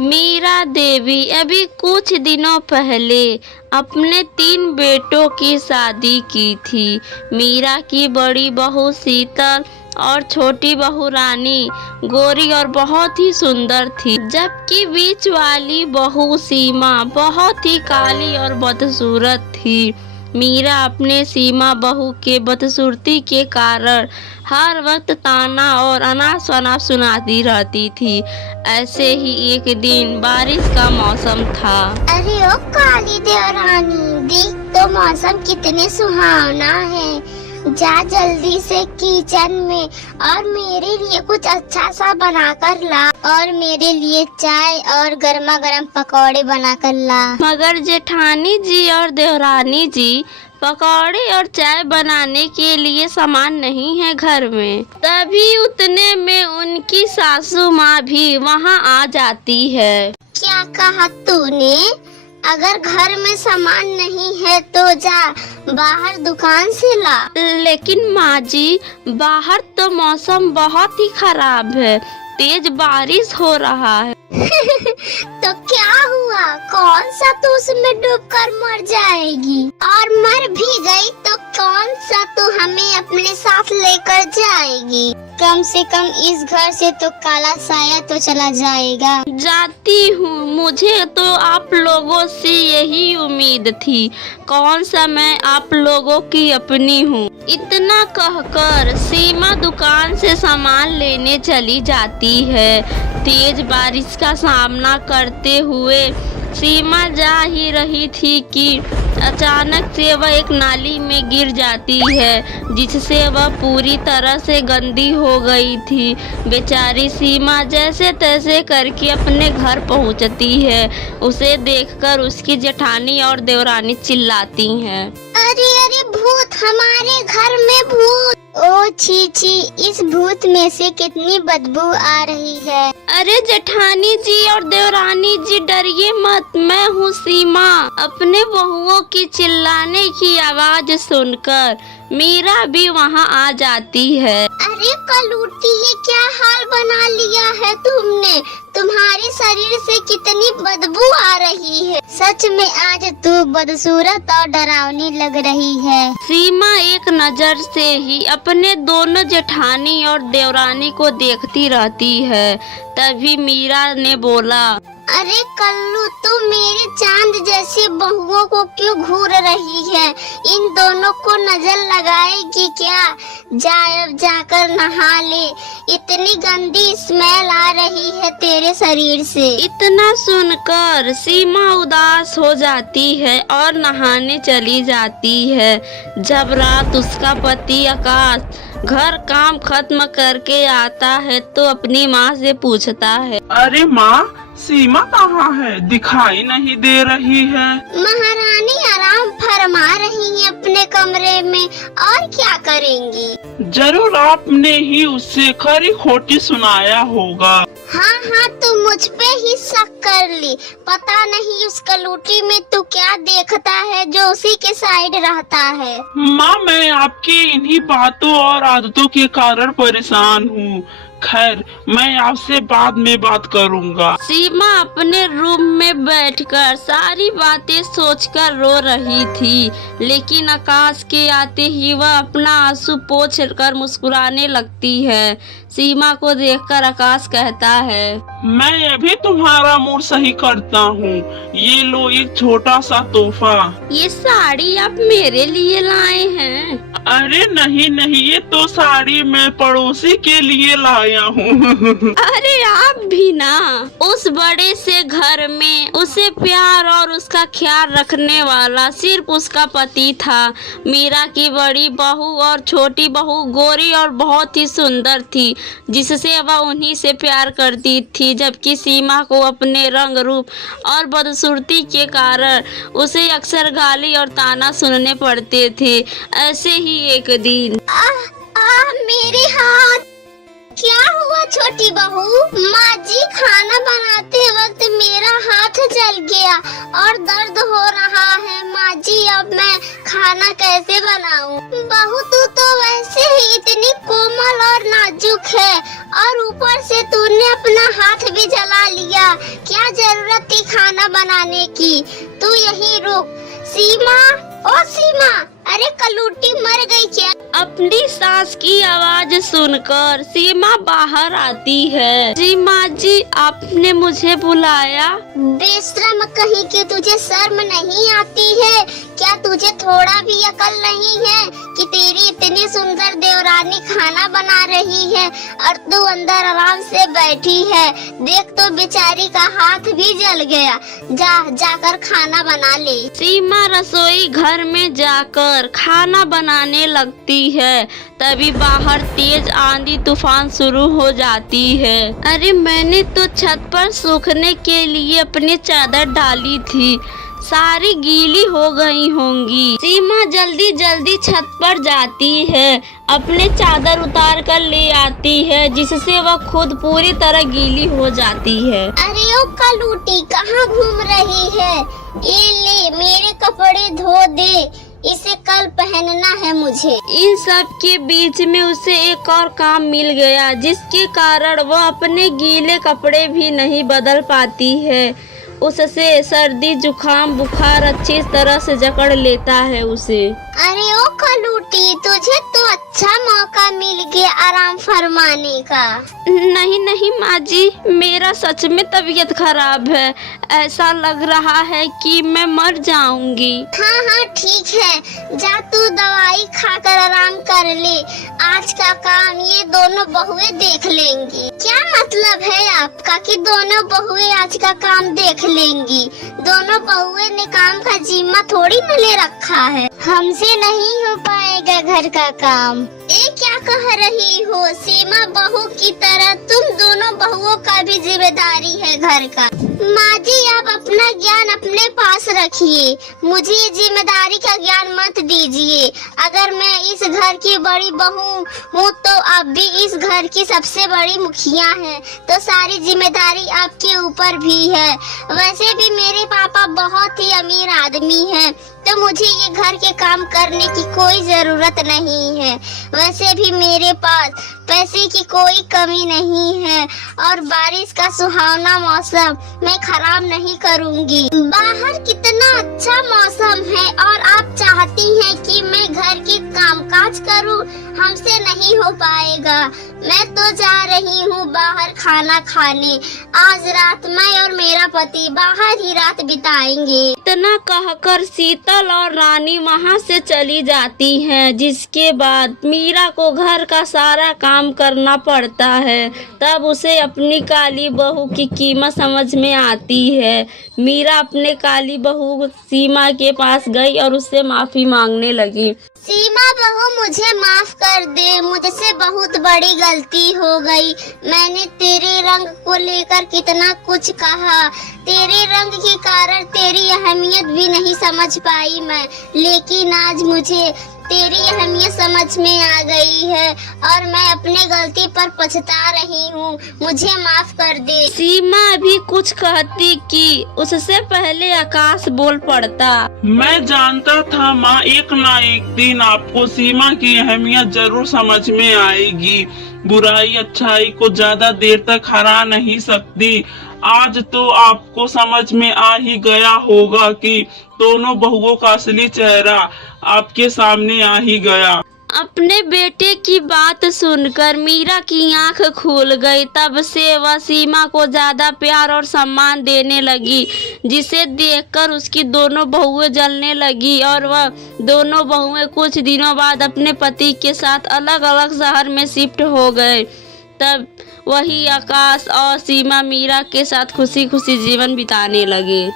मीरा देवी अभी कुछ दिनों पहले अपने 3 बेटों की शादी की थी। मीरा की बड़ी बहू शीतल और छोटी बहू रानी गोरी और बहुत ही सुंदर थी, जबकि बीच वाली बहू सीमा बहुत ही काली और बदसूरत थी। मीरा अपने सीमा बहू के बदसूरती के कारण हर वक्त ताना और अनाप शनाप सुनाती रहती थी। ऐसे ही एक दिन बारिश का मौसम था। अरे ओ काली देवरानी, देख तो मौसम कितने सुहावना है। जा जल्दी से किचन में और मेरे लिए कुछ अच्छा सा बनाकर ला, और मेरे लिए चाय और गर्मा गर्म पकौड़े बनाकर ला। मगर जेठानी जी और देवरानी जी, पकौड़े और चाय बनाने के लिए सामान नहीं है घर में। तभी उतने में उनकी सासू माँ भी वहाँ आ जाती है। क्या कहा तूने? अगर घर में सामान नहीं है तो जा बाहर दुकान से ला। लेकिन माँ जी, बाहर तो मौसम बहुत ही खराब है, तेज बारिश हो रहा है। तो क्या हुआ? कौन सा तू उसमें डूबकर मर जाएगी? और मर भी गई तो कौन सा तू हमें अपने साथ लेकर जाएगी? कम से कम इस घर से तो काला साया तो चला जाएगा। जाती हूँ, मुझे तो आप लोगों से यही उम्मीद थी। कौन सा मैं आप लोगों की अपनी हूँ। इतना कहकर सीमा दुकान से सामान लेने चली जाती है। तेज बारिश का सामना करते हुए सीमा जा ही रही थी कि अचानक से वह एक नाली में गिर जाती है, जिससे वह पूरी तरह से गंदी हो गई थी। बेचारी सीमा जैसे तैसे करके अपने घर पहुंचती है। उसे देखकर उसकी जेठानी और देवरानी चिल्लाती हैं। अरे अरे भूत, हमारे घर में भूत! ओ छी छी, इस भूत में से कितनी बदबू आ रही है। अरे जेठानी जी और देवरानी जी, डरिए मत, मैं हूँ सीमा। अपने बहुओं की चिल्लाने की आवाज सुनकर मीरा भी वहाँ आ जाती है। अरे कलूटी, ये क्या हाल बना लिया है तुमने? तुम्हारे शरीर से कितनी बदबू आ रही है। सच में आज तू बदसूरत और डरावनी लग रही है। सीमा एक नजर से ही अपने दोनों जेठानी और देवरानी को देखती रहती है। तभी मीरा ने बोला, अरे कल्लू, तू मेरे चांद जैसी बहुओं को क्यों घूर रही है? इन दोनों को नजर लगाएगी क्या? जा अब जाकर नहा ले, इतनी गंदी स्मेल आ रही है तेरे शरीर से। इतना सुनकर सीमा उदास हो जाती है और नहाने चली जाती है। जब रात उसका पति आकाश घर काम खत्म करके आता है तो अपनी माँ से पूछता है, अरे माँ, सीमा कहाँ है? दिखाई नहीं दे रही है। महारानी आराम फरमा रही है अपने कमरे में, और क्या करेंगी? जरूर आपने ही उससे खरी खोटी सुनाया होगा। हाँ हाँ, तू मुझ पे ही शक कर ली। पता नहीं उस कलूटी में तू क्या देखता है जो उसी के साइड रहता है। माँ, मैं आपकी इन्हीं बातों और आदतों के कारण परेशान हूँ। खैर, मैं आपसे बाद में बात करूँगा। सीमा अपने रूम में बैठकर सारी बातें सोचकर रो रही थी, लेकिन आकाश के आते ही वह अपना आंसू पोंछ कर मुस्कुराने लगती है। सीमा को देखकर आकाश कहता है, मैं अभी तुम्हारा मूड सही करता हूँ। ये लो एक छोटा सा तोहफा। ये साड़ी आप मेरे लिए लाए हैं? अरे नहीं नहीं, ये तो साड़ी मैं पड़ोसी के लिए लाया हूँ। अरे आप भी ना। उस बड़े से घर में उसे प्यार और उसका ख्याल रखने वाला सिर्फ उसका पति था। मीरा की बड़ी बहू और छोटी बहू गोरी और बहुत ही सुंदर थी, जिससे वह उन्हीं से प्यार करती थी, जबकि सीमा को अपने रंग रूप और बदसूरती के कारण उसे अक्सर गाली और ताना सुनने पड़ते थे। ऐसे ही एक दिन मेरे हाथ! क्या हुआ छोटी बहू? माँ जी, खाना बनाते वक्त मेरा हाथ हाथ जल गया और दर्द हो रहा है। माँ जी अब मैं खाना कैसे बनाऊं? बहू तू तो वैसे ही इतनी कोमल और नाजुक है और ऊपर से तूने अपना हाथ भी जला लिया। क्या जरूरत थी खाना बनाने की? तू यहीं रुक। सीमा, ओ सीमा, अरे कलूटी मर गई क्या? अपनी सास की आवाज सुनकर सीमा बाहर आती है। जी माँ जी, आपने मुझे बुलाया? बेशरम कहीं कि तुझे शर्म नहीं आती है? क्या तुझे थोड़ा भी अकल नहीं है कि तेरी इतनी सुंदर देवरानी खाना बना रही है और तू अंदर आराम से बैठी है? देख तो बेचारी का हाथ भी जल गया। जाकर खाना बना ले। सीमा रसोई घर में जाकर खाना बनाने लगती है। तभी बाहर तेज आंधी तूफान शुरू हो जाती है। अरे मैंने तो छत पर सूखने के लिए अपनी चादर डाली थी, सारी गीली हो गई होंगी। सीमा जल्दी जल्दी छत पर जाती है, अपने चादर उतार कर ले आती है, जिससे वह खुद पूरी तरह गीली हो जाती है। अरे ओ कलूटी, कहाँ घूम रही है? ये ले मेरे कपड़े धो दे, इसे कल पहनना है मुझे। इन सब के बीच में उसे एक और काम मिल गया, जिसके कारण वह अपने गीले कपड़े भी नहीं बदल पाती है। उससे सर्दी जुकाम बुखार अच्छी तरह से जकड़ लेता है उसे। अरे ओ कलूटी, तुझे तो अच्छा मौका मिल गया आराम फरमाने का। नहीं नहीं माँ जी, मेरा सच में तबीयत खराब है, ऐसा लग रहा है कि मैं मर जाऊंगी। हाँ हाँ ठीक है, जा तू दवाई खाकर आराम कर ले। आज का काम ये दोनों बहुएं देख लेंगी। क्या मतलब है आपका कि दोनों बहुएं आज का काम देख लेंगी? दोनों बहुएं ने काम का जिम्मा थोड़ी न ले रखा है। हमसे नहीं हो पाएगा घर का काम। ये क्या कह रही हो सीमा? बहू की तरह तुम दोनों बहुओं का भी जिम्मेदारी है घर का। माँ जी आप अपना ज्ञान अपने पास रखिए, मुझे ये जिम्मेदारी का ज्ञान मत दीजिए। अगर मैं इस घर की बड़ी बहू हूँ तो आप भी इस घर की सबसे बड़ी मुखिया हैं, तो सारी जिम्मेदारी आपके ऊपर भी है। वैसे भी मेरे पापा बहुत ही अमीर आदमी हैं, तो मुझे ये घर के काम करने की कोई जरूरत नहीं है। वैसे भी मेरे पास पैसे की कोई कमी नहीं है और बारिश का सुहावना मौसम मैं खराब नहीं करूँगी। बाहर कितना अच्छा मौसम है और आप चाहती हैं कि मैं घर के कामकाज करूँ? हमसे नहीं हो पाएगा। मैं तो जा रही हूँ बाहर खाना खाने। आज रात मैं और मेरा पति बाहर ही रात बिताएंगे। इतना कहकर शीतल और रानी वहाँ से चली जाती हैं, जिसके बाद मीरा को घर का सारा काम करना पड़ता है। तब उसे अपनी काली बहू की कीमत समझ में आती है। मीरा अपने काली बहू सीमा के पास गई और उससे माफी मांगने लगी। सीमा बहू मुझे माफ कर दे, मुझसे बहुत बड़ी गलती हो गई। मैंने तेरे रंग को लेकर कितना कुछ कहा, तेरे रंग के कारण तेरी अहमियत भी नहीं समझ पाई मैं, लेकिन आज मुझे तेरी अहमियत समझ में आ गई है और मैं अपने गलती पर पछता रही हूँ। मुझे माफ कर दे। सीमा भी कुछ कहती कि उससे पहले आकाश बोल पड़ता। मैं जानता था माँ, एक ना एक दिन आपको सीमा की अहमियत जरूर समझ में आएगी। बुराई अच्छाई को ज्यादा देर तक हरा नहीं सकती। आज तो आपको समझ में आ ही गया होगा कि दोनों बहुओं का असली चेहरा आपके सामने आ ही गया। अपने बेटे की बात सुनकर मीरा की आंख खुल गई। तब से वह सीमा को ज्यादा प्यार और सम्मान देने लगी, जिसे देखकर उसकी दोनों बहुएं जलने लगी और वह दोनों बहुएं कुछ दिनों बाद अपने पति के साथ अलग अलग शहर में शिफ्ट हो गए। तब वही आकाश और सीमा मीरा के साथ खुशी खुशी जीवन बिताने लगे।